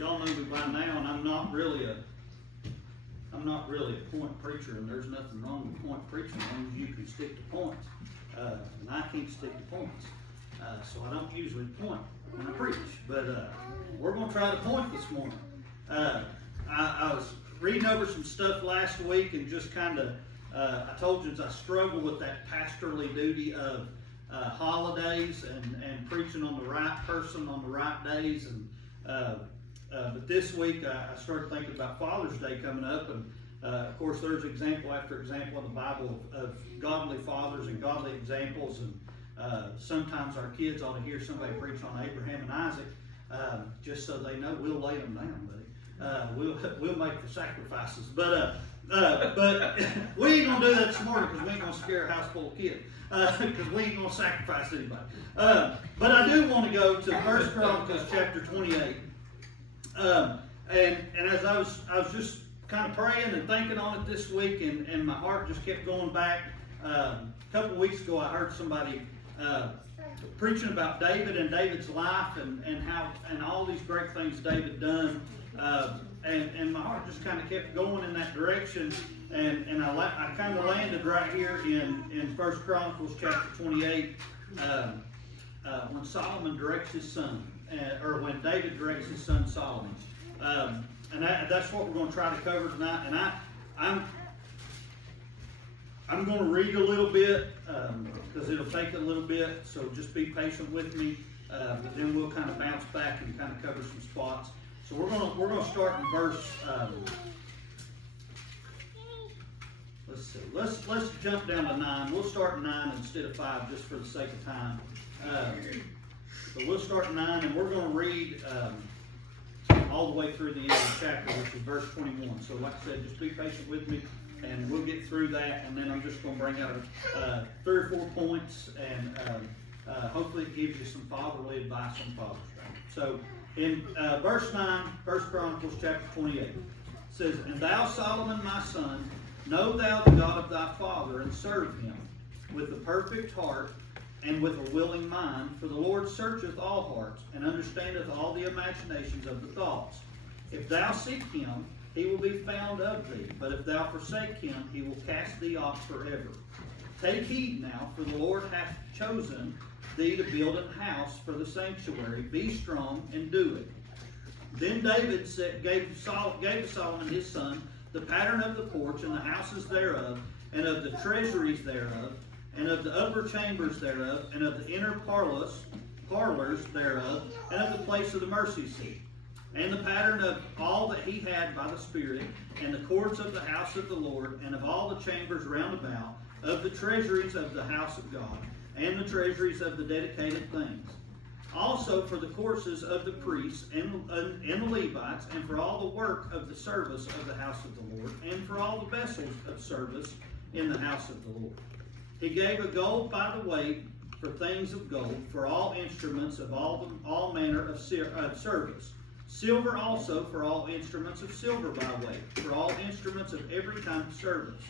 y'all know me by now, and I'm not really a point preacher, and there's nothing wrong with point preaching as long as you can stick to points. And I can't stick to points, so I don't usually point when I preach. But we're going to try to point this morning. I was reading over some stuff last week, and just kind of I told you I struggle with that pastorly duty of holidays and preaching on the right person on the right days. And but this week I started thinking about Father's Day coming up, and of course there's example after example in the Bible of godly fathers and godly examples. And sometimes our kids ought to hear somebody preach on Abraham and Isaac, just so they know we'll lay them down, buddy. We'll make the sacrifices, but we ain't gonna do that this morning, because we ain't gonna scare a house full of kids, because we ain't gonna sacrifice anybody. But I do want to go to 1 Chronicles chapter 28, and as I was just kind of praying and thinking on it this week, and my heart just kept going back. A couple of weeks ago, I heard somebody preaching about David and David's life, and how and all these great things David done. And my heart just kind of kept going in that direction, and I kind of landed right here in 1 Chronicles chapter 28, when Solomon directs his son, or when David directs his son Solomon, and that's what we're going to try to cover tonight. And I'm going to read a little bit, because it'll take a little bit, so just be patient with me. But then we'll kind of bounce back and kind of cover some spots. So we're gonna start in verse. Let's see. Let's jump down to 9. We'll start in 9 instead of 5, just for the sake of time. So we'll start in 9, and we're going to read all the way through the end of the chapter, which is verse 21. So, like I said, just be patient with me, and we'll get through that. And then I'm just going to bring out 3 or 4 points, and hopefully it gives you some fatherly advice on Father's Day. So, in verse 9, 1 Chronicles chapter 28, it says, "And thou, Solomon, my son, know thou the God of thy father, and serve him with a perfect heart and with a willing mind. For the Lord searcheth all hearts, and understandeth all the imaginations of the thoughts. If thou seek him, he will be found of thee. But if thou forsake him, he will cast thee off forever. Take heed now, for the Lord hath chosen thee to build an house for the sanctuary. Be strong and do it." Then David gave to Solomon his son the pattern of the porch and the houses thereof, and of the treasuries thereof, and of the upper chambers thereof, and of the inner parlors thereof, and of the place of the mercy seat, and the pattern of all that he had by the Spirit, and the courts of the house of the Lord, and of all the chambers round about, of the treasuries of the house of God, and the treasuries of the dedicated things. Also for the courses of the priests and the Levites, and for all the work of the service of the house of the Lord, and for all the vessels of service in the house of the Lord. He gave a gold by the weight for things of gold, for all instruments of all manner of service. Silver also for all instruments of silver by weight, for all instruments of every kind of service.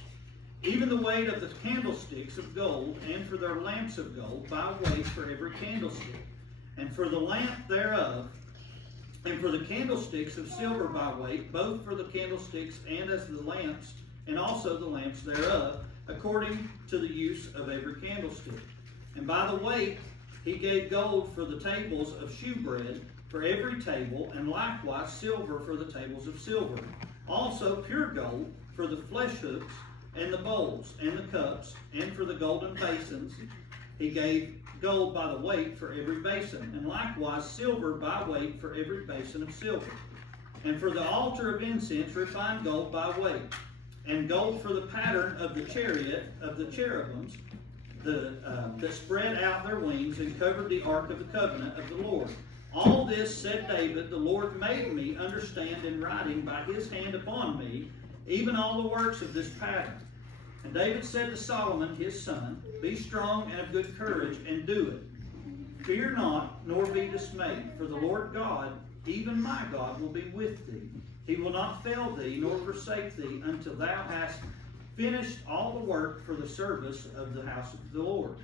Even the weight of the candlesticks of gold, and for their lamps of gold, by weight for every candlestick. And for the lamp thereof, and for the candlesticks of silver by weight, both for the candlesticks and as the lamps, and also the lamps thereof, according to the use of every candlestick. And by the weight he gave gold for the tables of shewbread, for every table, and likewise silver for the tables of silver. Also pure gold for the flesh hooks, and the bowls, and the cups, and for the golden basins. He gave gold by the weight for every basin, and likewise silver by weight for every basin of silver. And for the altar of incense, refined gold by weight, and gold for the pattern of the chariot of the cherubims, that spread out their wings and covered the ark of the covenant of the Lord. All this, said David, the Lord made me understand in writing by his hand upon me, even all the works of this pattern. And David said to Solomon his son, Be strong and of good courage, and do it. Fear not, nor be dismayed, for the Lord God, even my God, will be with thee. He will not fail thee, nor forsake thee, until thou hast finished all the work for the service of the house of the Lord.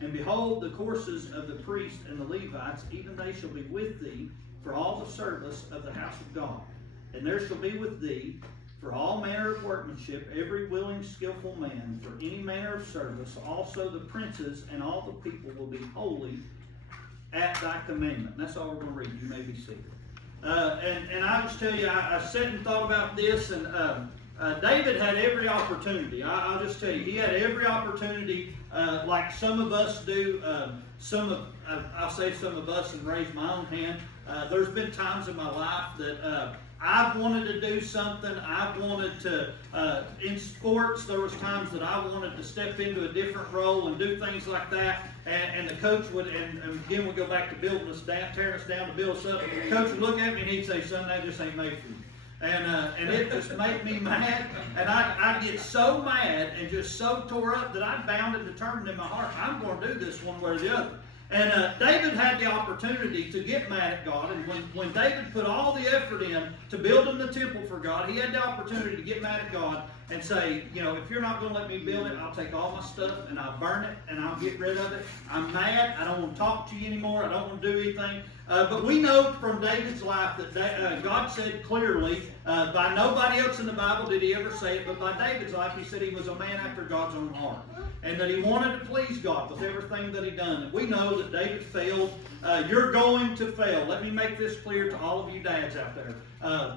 And behold, the courses of the priests and the Levites, even they shall be with thee, for all the service of the house of God. And there shall be with thee for all manner of workmanship, every willing, skillful man, for any manner of service. Also the princes and all the people will be holy at thy commandment. And that's all we're going to read. You may be seated. And I just tell you, I sat and thought about this, and David had every opportunity. I'll just tell you, he had every opportunity, like some of us do. I'll say some of us and raise my own hand. There's been times in my life that I've wanted to do something. I've wanted to, in sports, there was times that I wanted to step into a different role and do things like that. And the coach would, and again, we go back to building us down, tearing us down to build us up. The coach would look at me and he'd say, "Son, that just ain't made for you." And it just made me mad. And I'd get so mad and just so tore up that I bound and determined in my heart, I'm going to do this one way or the other. And David had the opportunity to get mad at God. And when David put all the effort in to building the temple for God, he had the opportunity to get mad at God and say, you know, if you're not going to let me build it, I'll take all my stuff and I'll burn it and I'll get rid of it. I'm mad. I don't want to talk to you anymore. I don't want to do anything. But we know from David's life that God said clearly, by nobody else in the Bible did he ever say it, but by David's life, he said he was a man after God's own heart. And that he wanted to please God with everything that he done. And we know that David failed. You're going to fail. Let me make this clear to all of you dads out there.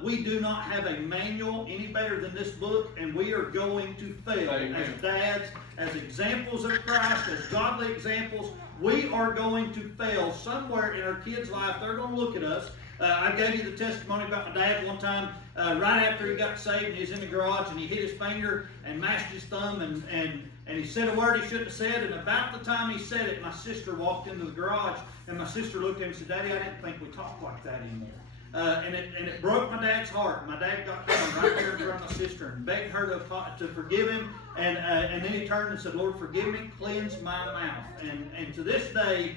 We do not have a manual any better than this book, and we are going to fail. Amen. As dads, as examples of Christ, as godly examples. We are going to fail somewhere in our kids' life. They're going to look at us. I gave you the testimony about my dad one time, right after he got saved, and he was in the garage, and he hit his finger and mashed his thumb, and he said a word he shouldn't have said, and about the time he said it, my sister walked into the garage, and my sister looked at him and said, "Daddy, I didn't think we talked like that anymore." And it broke my dad's heart. My dad got down right there in front of my sister and begged her to forgive him, and then he turned and said, "Lord, forgive me, cleanse my mouth." And to this day,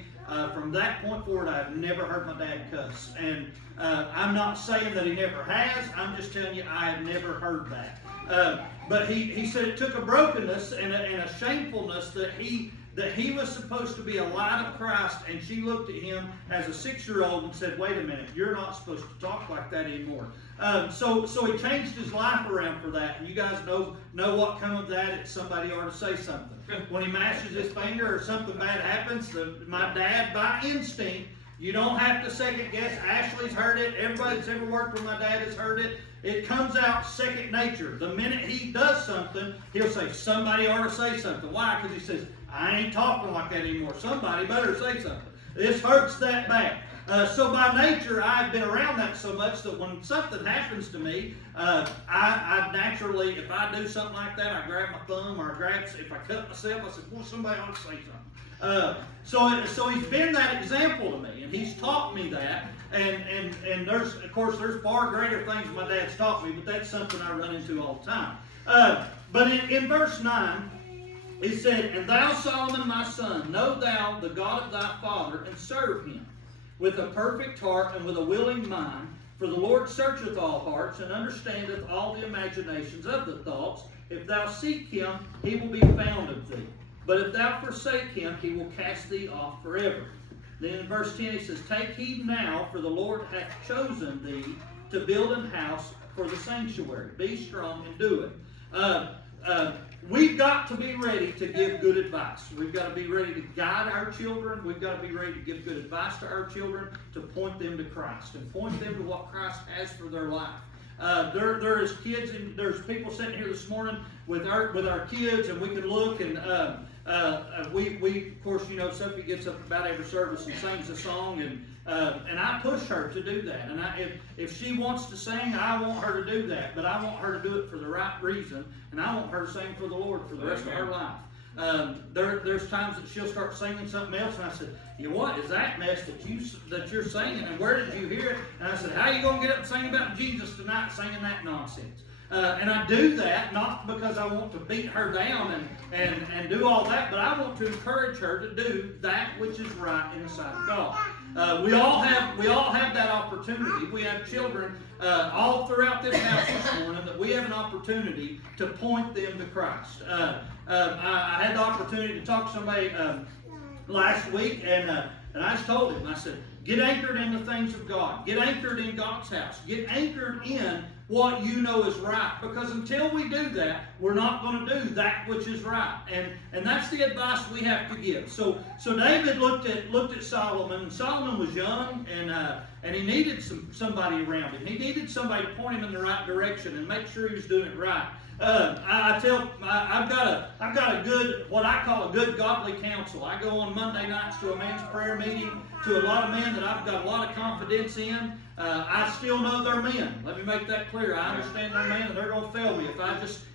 from that point forward, I've never heard my dad cuss. And I'm not saying that he never has. I'm just telling you, I have never heard that. But he said it took a brokenness and a shamefulness that he was supposed to be a light of Christ, and she looked at him as a 6-year-old and said, "Wait a minute, you're not supposed to talk like that anymore." So he changed his life around for that, and you guys know what come of that. It's somebody ought to say something. When he mashes his finger or something bad happens, my dad, by instinct, you don't have to second guess. Ashley's heard it. Everybody that's ever worked with my dad has heard it. It comes out second nature. The minute he does something, he'll say, "Somebody ought to say something." Why? Because he says, "I ain't talking like that anymore. Somebody better say something. This hurts that bad." So by nature, I've been around that so much that when something happens to me, I naturally, if I do something like that, I grab my thumb, or if I cut myself, I said, "Well, somebody ought to say something." So he's been that example to me, and he's taught me that. And there's far greater things my dad's taught me, but that's something I run into all the time. But in verse 9, he said, "And thou, Solomon, my son, know thou the God of thy father, and serve him with a perfect heart and with a willing mind. For the Lord searcheth all hearts, and understandeth all the imaginations of the thoughts. If thou seek him, he will be found of thee. But if thou forsake him, he will cast thee off forever." Then in verse 10 he says, "Take heed now, for the Lord hath chosen thee to build an house for the sanctuary. Be strong and do it." We've got to be ready to give good advice. We've got to be ready to guide our children. We've got to be ready to give good advice to our children, to point them to Christ and point them to what Christ has for their life. There is kids, and there's people sitting here this morning with our kids, and we can look and we of course, you know, Sophie gets up about every service and sings a song, and I push her to do that. And if she wants to sing, I want her to do that, but I want her to do it for the right reason, and I want her to sing for the Lord for the rest of her life. There's times that she'll start singing something else, and I said, "You know what is that mess that you're singing, and where did you hear it?" And I said, "How are you going to get up and sing about Jesus tonight, singing that nonsense?" And I do that not because I want to beat her down and do all that, but I want to encourage her to do that which is right in the sight of God. We all have that opportunity. We have children all throughout this house this morning that we have an opportunity to point them to Christ. I had the opportunity to talk to somebody last week, and And I just told him, I said, get anchored in the things of God. Get anchored in God's house. Get anchored in what you know is right. Because until we do that, we're not going to do that which is right. And that's the advice we have to give. So David looked at Solomon, and Solomon was young, and he needed somebody around him. He needed somebody to point him in the right direction and make sure he was doing it right. I've got a good, what I call a good godly counsel. I go on Monday nights to a men's prayer meeting to a lot of men that I've got a lot of confidence in. I still know they're men. Let me make that clear. I understand they're men and they're going to fail me.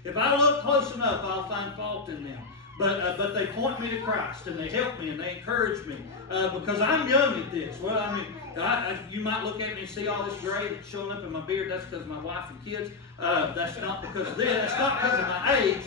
If I look close enough, I'll find fault in them. But they point me to Christ, and they help me, and they encourage me, because I'm young at this. Well, I mean, you might look at me and see all this gray that's showing up in my beard. That's because of my wife and kids. That's not because of this. That's not because of my age.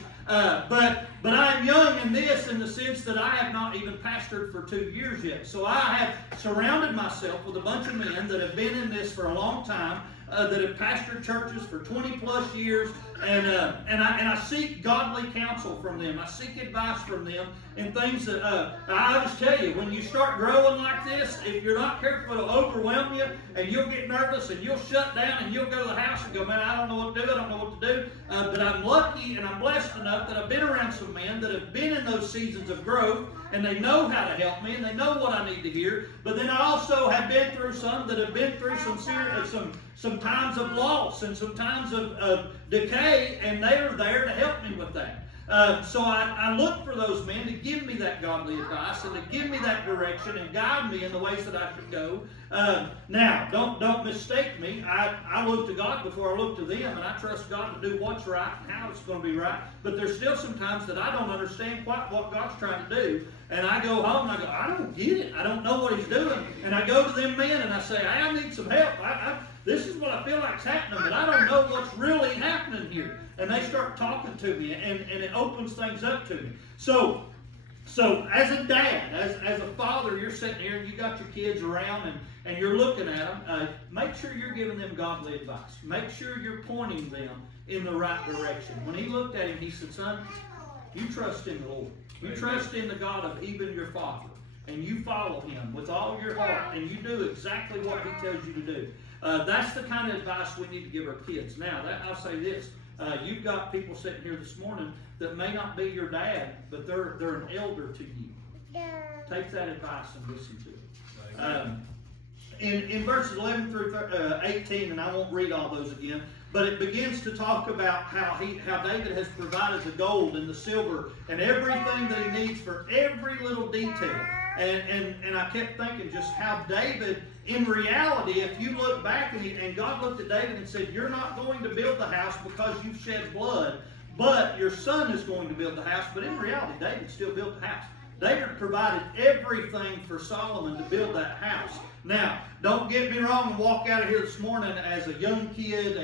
But I'm young in this, in the sense that I have not even pastored for 2 years yet. So I have surrounded myself with a bunch of men that have been in this for a long time, that have pastored churches for 20 plus years, and I seek godly counsel from them. I seek advice from them in things that I'll just tell you, when you start growing like this, if you're not careful, it'll overwhelm you, and you'll get nervous, and you'll shut down, and you'll go to the house and go, man, I don't know what to do. I don't know what to do. But I'm lucky and I'm blessed enough that I've been around some men that have been in those seasons of growth, and they know how to help me, and they know what I need to hear. But then I also have been through some that have been through some times of loss and some times of decay, and they are there to help me with that. So I look for those men to give me that godly advice and to give me that direction and guide me in the ways that I should go. Now, don't mistake me. I look to God before I look to them, and I trust God to do what's right and how it's going to be right. But there's still some times that I don't understand quite what God's trying to do. And I go home and I go, I don't get it. I don't know what He's doing. And I go to them men and I say, I need some help. This is what I feel like's happening, but I don't know what's really happening here. And they start talking to me, and it opens things up to me. So as a dad, as a father, you're sitting here and you got your kids around and you're looking at them. Make sure you're giving them godly advice. Make sure you're pointing them in the right direction. When he looked at him, he said, son, you trust in the Lord. You trust in the God of even your father. And you follow Him with all your heart, and you do exactly what He tells you to do. That's the kind of advice we need to give our kids. Now, I'll say this. You've got people sitting here this morning that may not be your dad, but they're an elder to you. Take that advice and listen to it. In verses 11 through 18, and I won't read all those again, but it begins to talk about how David has provided the gold and the silver and everything that he needs for every little detail. And I kept thinking just how David, in reality, if you look back and God looked at David and said, you're not going to build the house because you've shed blood, but your son is going to build the house. But in reality, David still built the house. David provided everything for Solomon to build that house. Now, don't get me wrong and walk out of here this morning as a young kid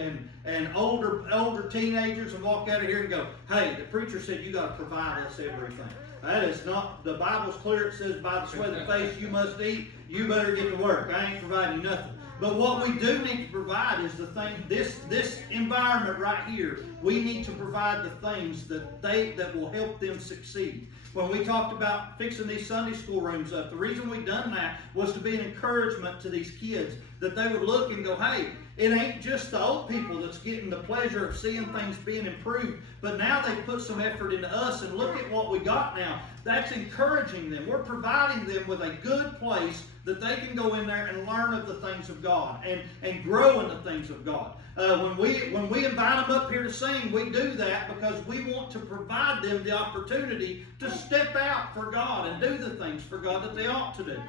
and older teenagers and walk out of here and go, hey, the preacher said you got to provide us everything. That is not, the Bible's clear. It says, by the sweat of the face you must eat. You better get to work. I ain't providing nothing. But what we do need to provide is the thing, this environment right here, we need to provide the things that will help them succeed. When we talked about fixing these Sunday school rooms up, the reason we done that was to be an encouragement to these kids, that they would look and go, hey, it ain't just the old people that's getting the pleasure of seeing things being improved, but now they've put some effort into us, and look at what we got now. That's encouraging them. We're providing them with a good place that they can go in there and learn of the things of God and grow in the things of God. When we invite them up here to sing, we do that because we want to provide them the opportunity to step out for God and do the things for God that they ought to do.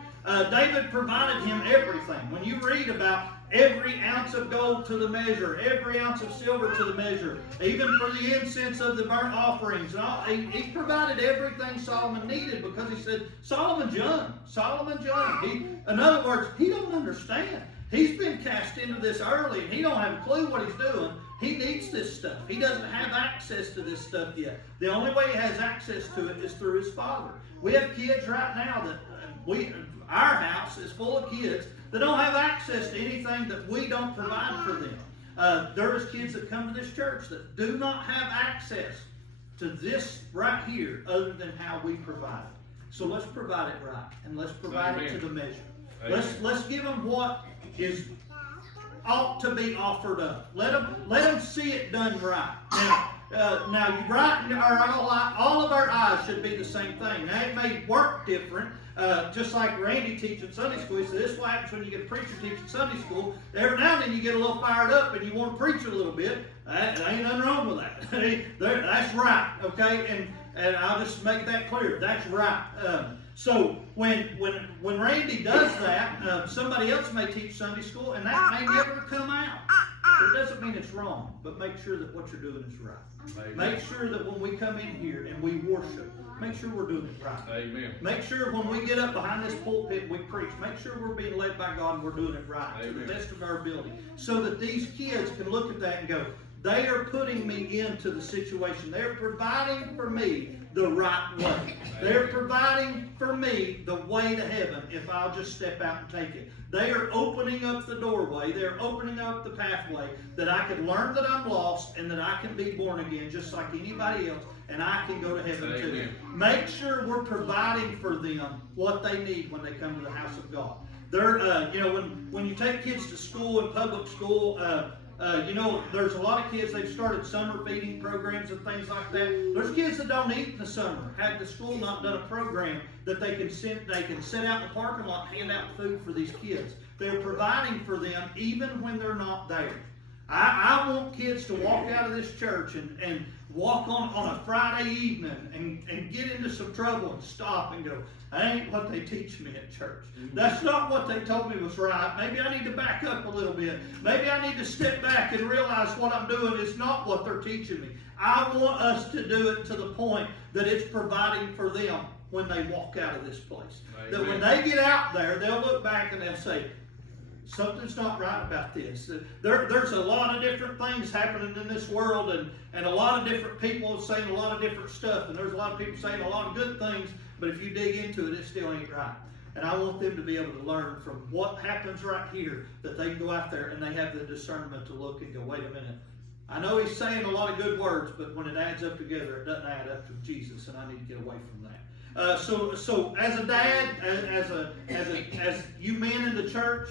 David provided him everything. When you read about every ounce of gold to the measure, every ounce of silver to the measure, even for the incense of the burnt offerings, and all, he provided everything Solomon needed because he said, Solomon's young. Solomon's young. In other words, he don't understand. He's been cast into this early, and he don't have a clue what he's doing. He needs this stuff. He doesn't have access to this stuff yet. The only way he has access to it is through his father. We have kids right now that our house is full of kids that don't have access to anything that we don't provide for them. There's kids that come to this church that do not have access to this right here other than how we provide it. So let's provide it right, and let's provide it to the measure. Amen. Let's give them what is ought to be offered up. Let them see it done right. Now, right, all of our eyes should be the same thing. Now, it may work different, just like Randy teaching Sunday school. He said, this is what happens when you get a preacher teaching Sunday school. Every now and then you get a little fired up and you want to preach a little bit. There ain't nothing wrong with that. That's right, okay? And I'll just make that clear. That's right. So when Randy does that, somebody else may teach Sunday school, and that may never come out. It doesn't mean it's wrong, but make sure that what you're doing is right. Amen. Make sure that when we come in here and we worship, make sure we're doing it right. Amen. Make sure when we get up behind this pulpit and we preach, make sure we're being led by God and we're doing it right to the best of our ability, so that these kids can look at that and go, they are putting me into the situation. They're providing for me the right way. They're providing for me the way to heaven if I'll just step out and take it. They are opening up the doorway. They're opening up the pathway that I can learn that I'm lost and that I can be born again just like anybody else, and I can go to heaven too. Make sure we're providing for them what they need when they come to the house of God. They're, when you take kids to school and public school, there's a lot of kids, they've started summer feeding programs and things like that. There's kids that don't eat in the summer. Had the school not done a program that they can sit out in the parking lot and hand out food for these kids. They're providing for them even when they're not there. I want kids to walk out of this church and walk on a Friday evening and get into some trouble and stop and go, that ain't what they teach me at church. That's not what they told me was right. Maybe I need to back up a little bit. Maybe I need to step back and realize what I'm doing is not what they're teaching me. I want us to do it to the point that it's providing for them when they walk out of this place. Amen. That when they get out there, they'll look back and they'll say, something's not right about this. There's a lot of different things happening in this world, and a lot of different people saying a lot of different stuff, and there's a lot of people saying a lot of good things, but if you dig into it, it still ain't right. And I want them to be able to learn from what happens right here, that they can go out there and they have the discernment to look and go, wait a minute. I know he's saying a lot of good words, but when it adds up together, it doesn't add up to Jesus, and I need to get away from that. So as a dad, as you men in the church,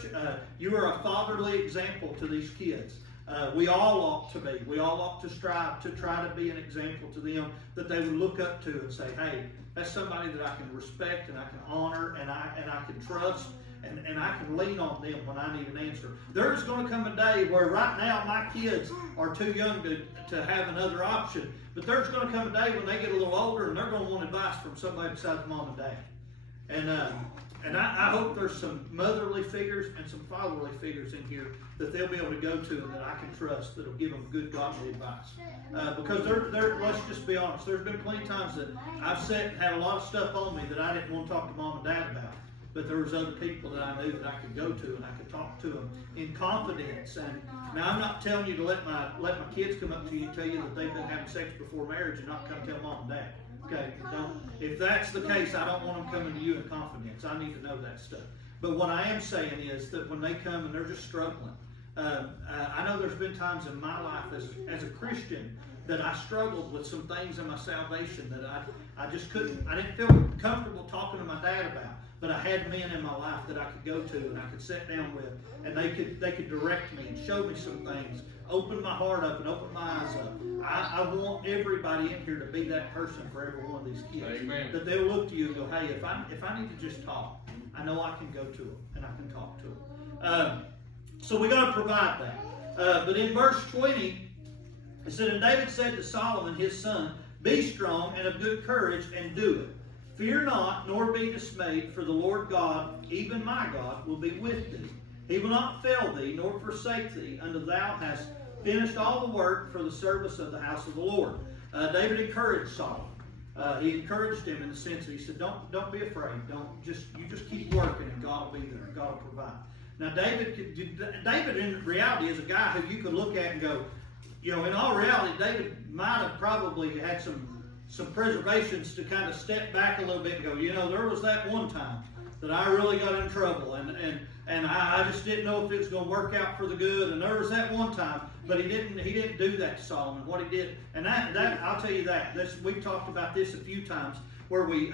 you are a fatherly example to these kids. We all ought to be. We all ought to strive to try to be an example to them that they would look up to and say, hey, that's somebody that I can respect and I can honor and I can trust and I can lean on them when I need an answer. There's going to come a day where right now my kids are too young to have another option. But there's going to come a day when they get a little older and they're going to want advice from somebody besides mom and dad. And I hope there's some motherly figures and some fatherly figures in here that they'll be able to go to and that I can trust that'll give them good godly advice. Because let's just be honest, there's been plenty of times that I've sat and had a lot of stuff on me that I didn't want to talk to mom and dad about. But there was other people that I knew that I could go to and I could talk to them in confidence. And now I'm not telling you to let my kids come up to you and tell you that they've been having sex before marriage and not come tell mom and dad. Okay, if that's the case, I don't want them coming to you in confidence. I need to know that stuff. But what I am saying is that when they come and they're just struggling, I know there's been times in my life as a Christian that I struggled with some things in my salvation that I just couldn't, I didn't feel comfortable talking to my dad about. But I had men in my life that I could go to and I could sit down with, and they could direct me and show me some things, open my heart up and open my eyes up. I want everybody in here to be that person for every one of these kids. Amen. That they'll look to you and go, hey, if I need to just talk, I know I can go to them and I can talk to them. So we got to provide that. But in verse 20, it said, and David said to Solomon his son, be strong and of good courage and do it. Fear not, nor be dismayed, for the Lord God, even my God, will be with thee. He will not fail thee, nor forsake thee, until thou hast finished all the work for the service of the house of the Lord. David encouraged Solomon. He encouraged him in the sense that he said, don't be afraid. You just keep working, and God will be there. God will provide. Now, David in reality is a guy who you could look at and go, in all reality, David might have probably had some preservations to kind of step back a little bit and go, there was that one time that I really got in trouble and I just didn't know if it was going to work out for the good, and there was that one time, but he didn't do that to Solomon. What he did, and that I'll tell you that we've talked about this a few times. where we,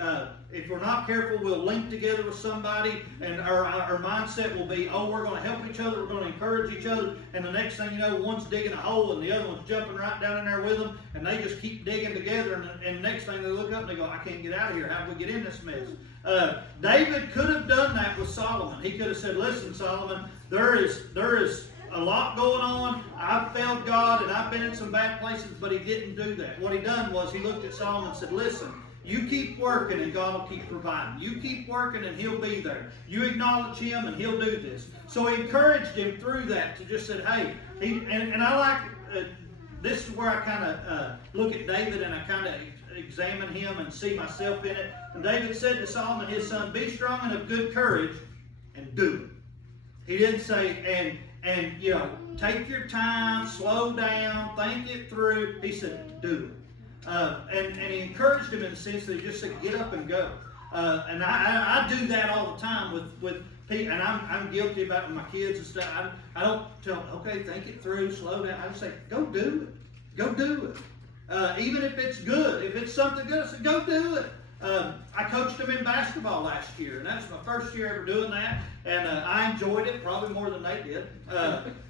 if we're not careful, we'll link together with somebody, and our mindset will be, oh, we're going to help each other, we're going to encourage each other, and the next thing you know, one's digging a hole and the other one's jumping right down in there with them, and they just keep digging together, and next thing they look up and they go, I can't get out of here. How do we get in this mess? David could have done that with Solomon. He could have said, listen, Solomon, there is a lot going on. I've failed God and I've been in some bad places, but he didn't do that. What he done was he looked at Solomon and said, listen, you keep working and God will keep providing. You keep working and he'll be there. You acknowledge him and he'll do this. So he encouraged him through that to just said, hey, and I like, this is where I kind of look at David and I kind of examine him and see myself in it. And David said to Solomon, his son, be strong and of good courage and do it. He didn't say, and you know, take your time, slow down, think it through. He said, do it. And he encouraged him in the sense that he just said, get up and go. And I do that all the time with people, and I'm guilty about it with my kids and stuff. I don't tell them, okay, think it through, slow down. I just say, go do it. Go do it. Even if it's good, if it's something good, I say, go do it. I coached them in basketball last year, and that's my first year ever doing that, and I enjoyed it probably more than they did,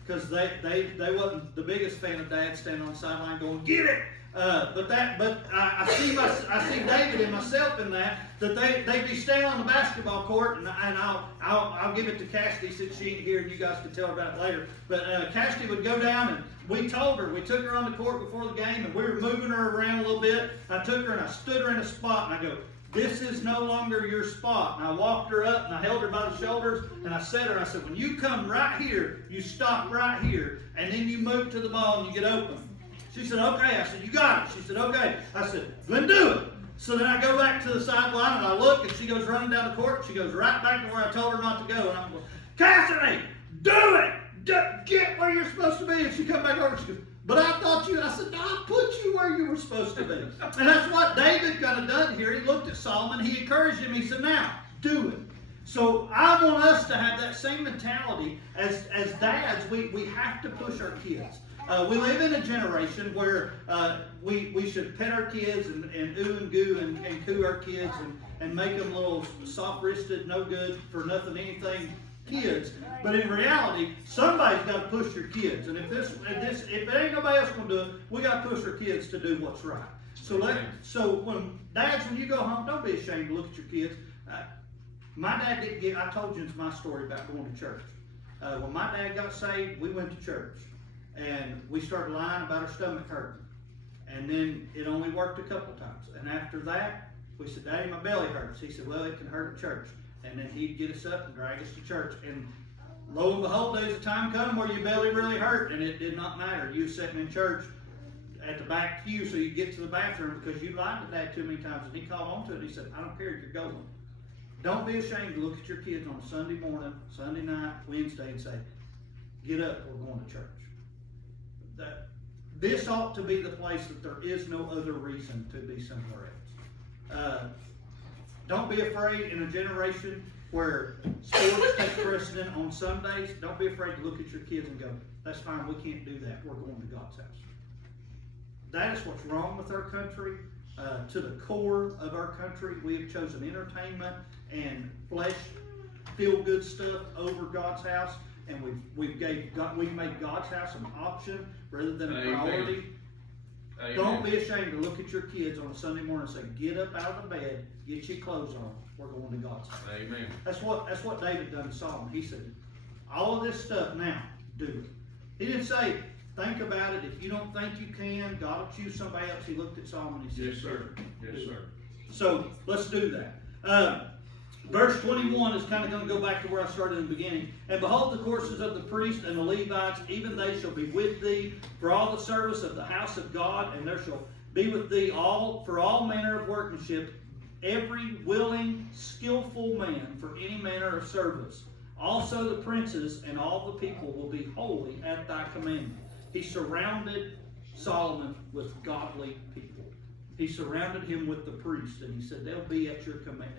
because they wasn't the biggest fan of Dad standing on the sideline going, get it! But I see David and myself in that they be standing on the basketball court, and I'll give it to Cassidy since she ain't here, and you guys can tell her about it later. But Cassidy would go down, and we took her on the court before the game, and we were moving her around a little bit. I took her and I stood her in a spot, and I go, this is no longer your spot. And I walked her up and I held her by the shoulders and I said to her, I said, when you come right here, you stop right here, and then you move to the ball and you get open. She said, okay. I said, you got it. She said, okay. I said, then do it. So then I go back to the sideline and I look, and she goes running down the court. She goes right back to where I told her not to go. And I'm going, Cassidy, do it. Get where you're supposed to be. And she come back over and she goes, but I thought you, I said, no, I put you where you were supposed to be. And that's what David got done here. He looked at Solomon. He encouraged him. He said, now, do it. So I want us to have that same mentality as dads. We have to push our kids. We live in a generation where we should pet our kids and ooh and goo and coo our kids and make them little soft-wristed, no good for nothing, anything kids. But in reality, somebody's got to push your kids. And if it ain't nobody else going to do it, we got to push our kids to do what's right. So when dads, when you go home, don't be ashamed to look at your kids. My dad didn't get, I told you my story about going to church. When my dad got saved, we went to church. And we started lying about our stomach hurting. And then it only worked a couple times. And after that, we said, Daddy, my belly hurts. He said, well, it can hurt at church. And then he'd get us up and drag us to church. And lo and behold, there's a time come where your belly really hurt, and it did not matter. You were sitting in church at the back pew so you get to the bathroom because you lied to Dad too many times. And he called on to it. He said, I don't care if you're going. Don't be ashamed to look at your kids on Sunday morning, Sunday night, Wednesday, and say, get up, we're going to church. This ought to be the place that there is no other reason to be somewhere else. Don't be afraid in a generation where sports takes precedent on Sundays. Don't be afraid to look at your kids and go, that's fine, we can't do that. We're going to God's house. That is what's wrong with our country. To the core of our country, we have chosen entertainment and flesh, feel-good stuff over God's house. And we've made God's house an option rather than a priority. Amen. Don't be ashamed to look at your kids on a Sunday morning and say, get up out of the bed, get your clothes on, we're going to God's house. Amen. That's what David done to Solomon. He said, all of this stuff now, do it. He didn't say, think about it. If you don't think you can, God will choose somebody else. He looked at Solomon and he said, yes, sir. Yes, sir. So let's do that. Verse 21 is kind of going to go back to where I started in the beginning. And behold, the courses of the priests and the Levites, even they shall be with thee for all the service of the house of God, and there shall be with thee for all manner of workmanship, every willing, skillful man for any manner of service. Also the princes and all the people will be holy at thy commandment. He surrounded Solomon with godly people. He surrounded him with the priests, and he said, they'll be at your command.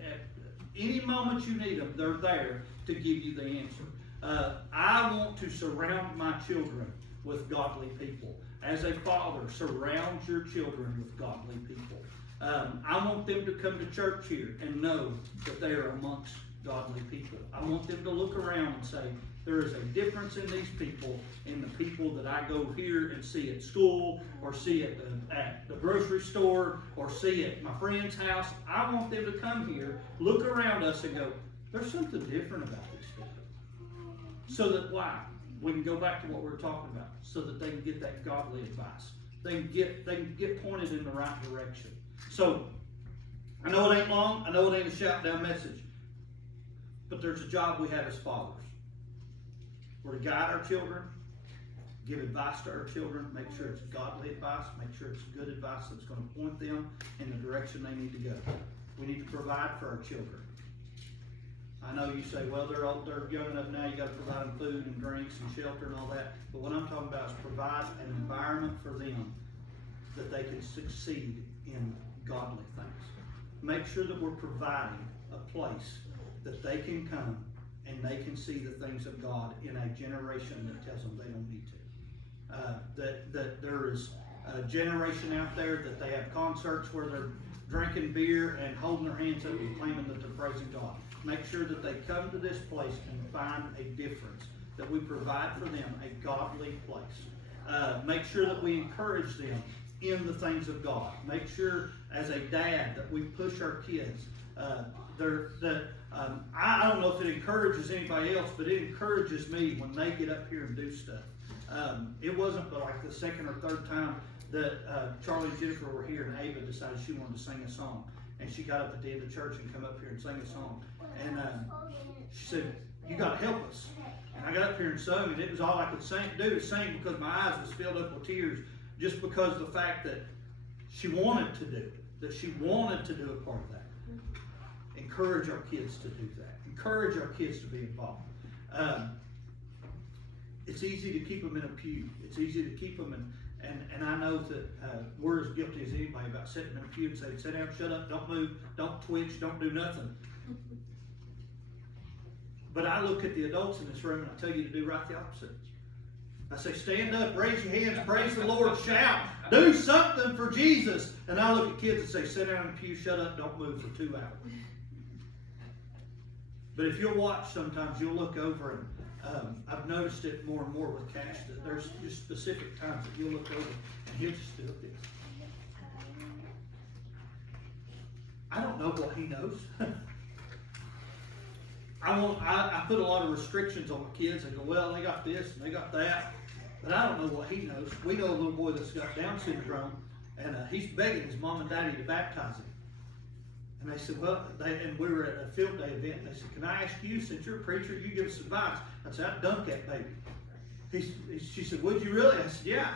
Any moment you need them, they're there to give you the answer. I want to surround my children with godly people. As a father, surround your children with godly people. I want them to come to church here and know that they are amongst godly people. I want them to look around and say, there is a difference in these people and the people that I go here and see at school, or see at the grocery store, or see at my friend's house. I want them to come here, look around us and go, there's something different about these people. So that why? We can go back to what we were talking about, so that they can get that godly advice. They can get pointed in the right direction. So, I know it ain't long, I know it ain't a shout down message, but there's a job we have as fathers. We're to guide our children, give advice to our children, make sure it's godly advice, make sure it's good advice that's going to point them in the direction they need to go. We need to provide for our children. I know you say, well, they're young enough now, you got to provide them food and drinks and shelter and all that. But what I'm talking about is provide an environment for them that they can succeed in godly things. Make sure that we're providing a place that they can come and they can see the things of God in a generation that tells them they don't need to. That there is a generation out there that they have concerts where they're drinking beer and holding their hands up and claiming that they're praising God. Make sure that they come to this place and find a difference, that we provide for them a godly place. Make sure that we encourage them in the things of God. Make sure as a dad that we push our kids. I don't know if it encourages anybody else, but it encourages me when they get up here and do stuff. It wasn't but like the second or third time that Charlie and Jennifer were here, and Ava decided she wanted to sing a song. And she got up at the end of church and come up here and sang a song. And she said, you got to help us. And I got up here and sung, and it was all I could do to sing, because my eyes was filled up with tears, just because of the fact that she wanted to do it, that she wanted to do a part of that. Encourage our kids to do that. Encourage our kids to be involved. It's easy to keep them in a pew. It's easy to keep them and I know that we're as guilty as anybody about sitting in a pew and saying, sit down, shut up, don't move, don't twitch, don't do nothing. But I look at the adults in this room and I tell you to do right the opposite. I say, stand up, raise your hands, praise the Lord, shout, do something for Jesus. And I look at kids and say, sit down in the pew, shut up, don't move for 2 hours. But if you'll watch sometimes, you'll look over and I've noticed it more and more with Cash, that there's just specific times that you'll look over and he'll just do this. I don't know what he knows. I put a lot of restrictions on my kids. I go, well, they got this and they got that, but I don't know what he knows. We know a little boy that's got Down syndrome, and he's begging his mom and daddy to baptize him. And they said, well, and we were at a field day event, and they said, can I ask you, since you're a preacher, you give us advice? I said, I'd dunk that baby. She said, would you really? I said, yeah.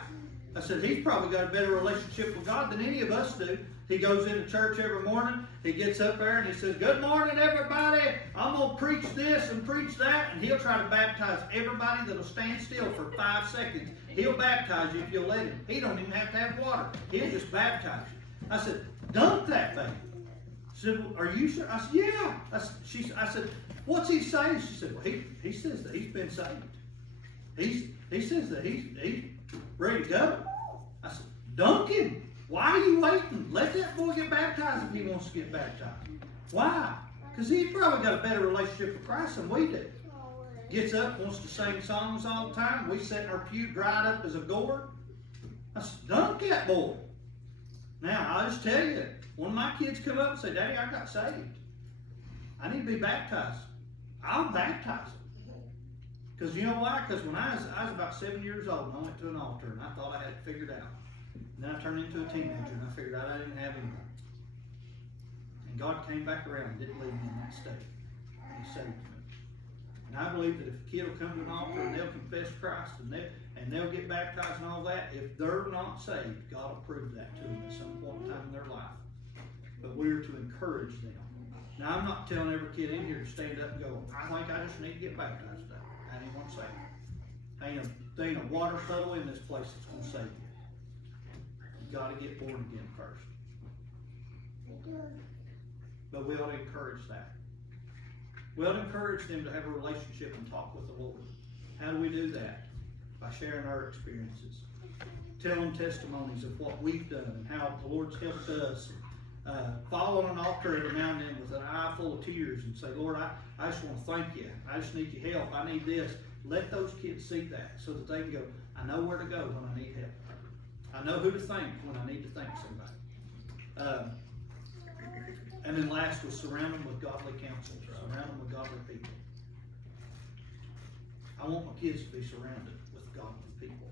I said, he's probably got a better relationship with God than any of us do. He goes into church every morning, he gets up there and he says, good morning everybody, I'm going to preach this and preach that, and he'll try to baptize everybody that'll stand still for 5 seconds. He'll baptize you if you'll let him. He don't even have to have water. He'll just baptize you. I said, dunk that baby. She said, are you sure? I said, yeah. I said, what's he saying? She said, well, he says that he's been saved. He says that he's ready to go. I said, dunk him. Why are you waiting? Let that boy get baptized if he wants to get baptized. Why? Because he's probably got a better relationship with Christ than we do. Gets up, wants to sing songs all the time. We sit in our pew dried up as a gourd. I said, dunk that boy. Now, I'll just tell you, when my kids come up and say, Daddy, I got saved. I need to be baptized. I'll baptize them. Because you know why? Because when I was about 7 years old, and I went to an altar, and I thought I had it figured out. And then I turned into a teenager, and I figured out I didn't have anything. And God came back around and didn't leave me in that state. And He saved me. And I believe that if a kid will come to an altar and they'll confess Christ and they'll get baptized and all that, if they're not saved, God will prove that to them at some point in time in their life. But we're to encourage them. Now, I'm not telling every kid in here to stand up and go, I think I just need to get baptized today. That ain't what I'm saying. There ain't a water puddle in this place that's going to save you. You got to get born again first. But we ought to encourage that. We ought to encourage them to have a relationship and talk with the Lord. How do we do that? By sharing our experiences. Telling testimonies of what we've done and how the Lord's helped us. fall on an altar every now and then with an eye full of tears and say, Lord, I just want to thank you. I just need your help. I need this. Let those kids see that so that they can go, I know where to go when I need help. I know who to thank when I need to thank somebody. And then last was surround them with godly counsel. Surround them with godly people. I want my kids to be surrounded with godly people.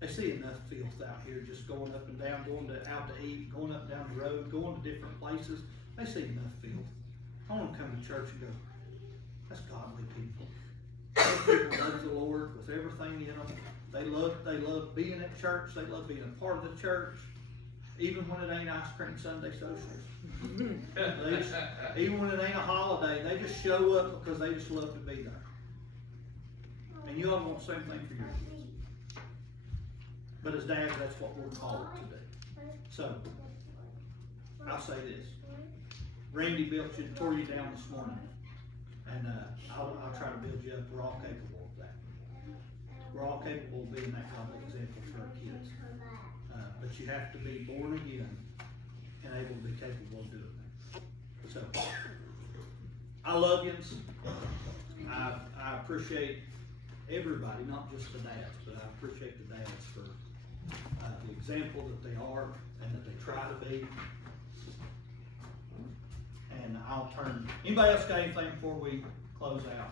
They see enough filth out here just going up and down, out to eat, going up and down the road, going to different places. They see enough filth. I want them to come to church and go, that's godly people. Those people love the Lord with everything in them. They love being at church. They love being a part of the church. Even when it ain't ice cream Sunday socials. Even when it ain't a holiday, they just show up because they just love to be there. And you all want the same thing for your kids. But as dads, that's what we're called to do. So, I'll say this. Randy tore you down this morning. And I'll try to build you up. We're all capable of that. We're all capable of being that godly example for our kids. But you have to be born again and able to be capable of doing that. So, I love yous. I appreciate everybody, not just the dads, but I appreciate the dads for the example that they are and that they try to be. And I'll turn. Anybody else got anything before we close out?